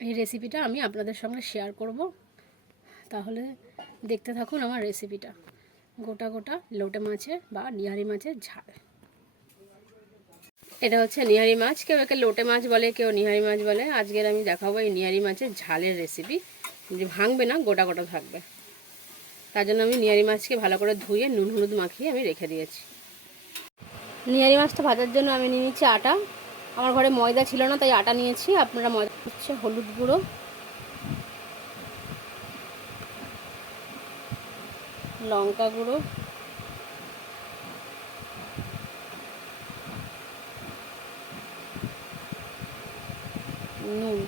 এই রেসিপিটা আমি আপনাদের সঙ্গে শেয়ার করব, তাহলে দেখতে থাকুন আমার রেসিপিটা। গোটা গোটা লোটে মাছের বা নিহারি মাছের ঝাল। এটা হচ্ছে নিহারি মাছ, কেউ একে লোটে মাছ বলে, কেউ নিহারি মাছ বলে। আজকের আমি দেখাবো এই নিহারি মাছের ঝালের রেসিপি, যে ভাঙবে না, গোটা গোটা থাকবে। তার জন্য আমি নিহারি মাছকে ভালো করে ধুয়ে নুন হলুদ মাখিয়ে আমি রেখে দিয়েছি। নিহারি মাছটা ভাজার জন্য আমি নিয়ে নিচ্ছি আটা। আমার ঘরে ময়দা ছিল না, তাই আটা নিয়েছি। আপনারা ময়দা হচ্ছে হলুদ গুঁড়ো, লঙ্কা গুঁড়ো, নুন,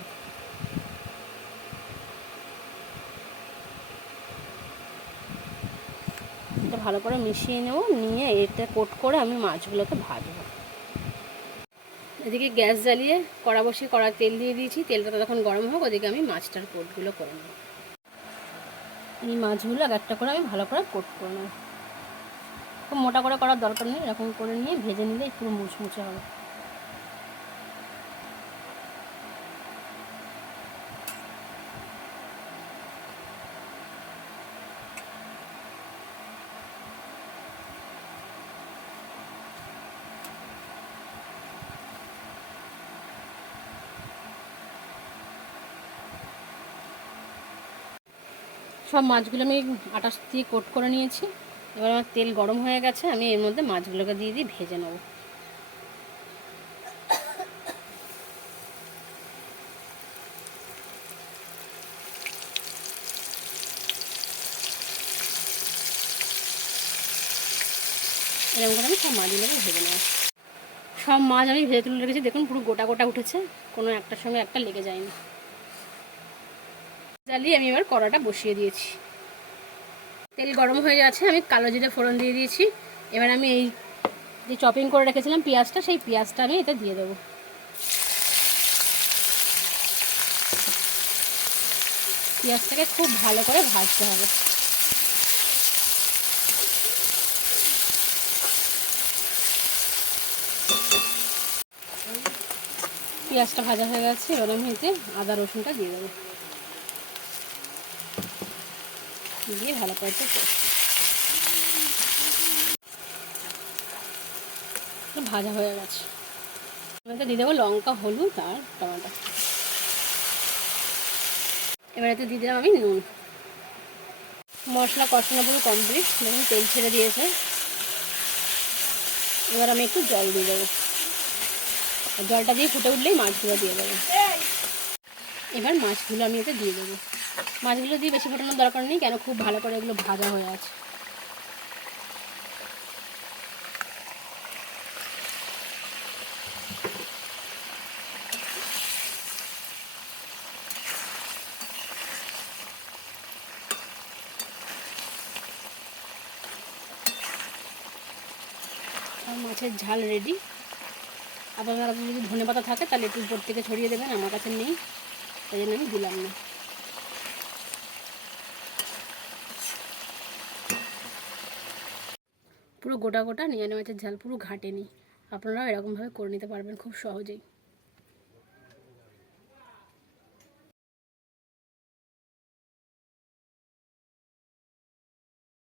এটা ভালো করে মিশিয়ে নেব। নিয়ে এতে কোট করে আমি মাছগুলোকে ভাজবো। এদিকে গ্যাস জ্বালিয়ে কড়া বসিয়ে কড়ায় তেল দিয়ে দিয়েছি। তেলটা তখন গরম হোক, ওদিকে আমি মাছটার কোটগুলো করে নেব। এই মাছগুলো এক একটা করে আমি ভালো করে কোট করে নেব। খুব মোটা করে করার দরকার নেই, এরকম করে নিয়ে ভেজে নিলে একটু মুচমুচে হবে। সব মাছগুলো আমি আটা দিয়ে কোট করে নিয়েছি। এবার আমার তেল গরম হয়ে গেছে, আমি এর মধ্যে মাছগুলোকে দিয়ে ভেজে নেব। এরকম করে আমি সব মাছগুলোকে ভেজে নেব। সব মাছ আমি ভেজে তুলে রেখেছি, দেখুন পুরো গোটা গোটা উঠেছে, কোনো একটার সঙ্গে একটা লেগে যায়নি। জ্বালিয়ে আমি এবার কড়াটা বসিয়ে দিয়েছি। তেল গরম হয়ে যাচ্ছে, আমি কালো জিরে ফোড়ন দিয়ে দিয়েছি। এবার আমি এই যে চপিং করে রেখেছিলাম পেঁয়াজটা, সেই পেঁয়াজটা আমি এটা দিয়ে দেবো। পেঁয়াজটাকে খুব ভালো করে ভাজতে হবে। পেঁয়াজটা ভাজা হয়ে গেছে, এবার আমি এতে আদা রসুনটা দিয়ে দেবো। দিয়ে ভালো করে ভাজা হয়ে গেছে। এবারে দিয়ে দেবো লঙ্কা, হলুদ আর টমেটো। এবার এতে দিয়ে দিলাম আমি নুন। মশলা কষানো পুরো কমপ্লিট, দেখুন তেল ছেড়ে দিয়েছে। এবার আমি একটু জল দিয়ে দেবো, জলটা দিয়ে ফুটে উঠলেই মাছগুলো দিয়ে দেবো। এবার মাছগুলো আমি এতে দিয়ে দেবো। মাছগুলো দিয়ে বেশি ফোটানোর দরকার নেই, কেন খুব ভালো করে এগুলো ভাজা হয়ে আছে। আর মাছের ঝাল রেডি। আপনার যদি ধনে পাতা থাকে তাহলে একটু উপর থেকে ছড়িয়ে দেবেন, আমার কাছে নেই, তাই জন্য আমি দিলাম না। পুরো গোটা গোটা নিয়ে মাছের ঝাল পুরো ঘাটেনি। আপনারাও এরকমভাবে করে নিতে পারবেন খুব সহজেই।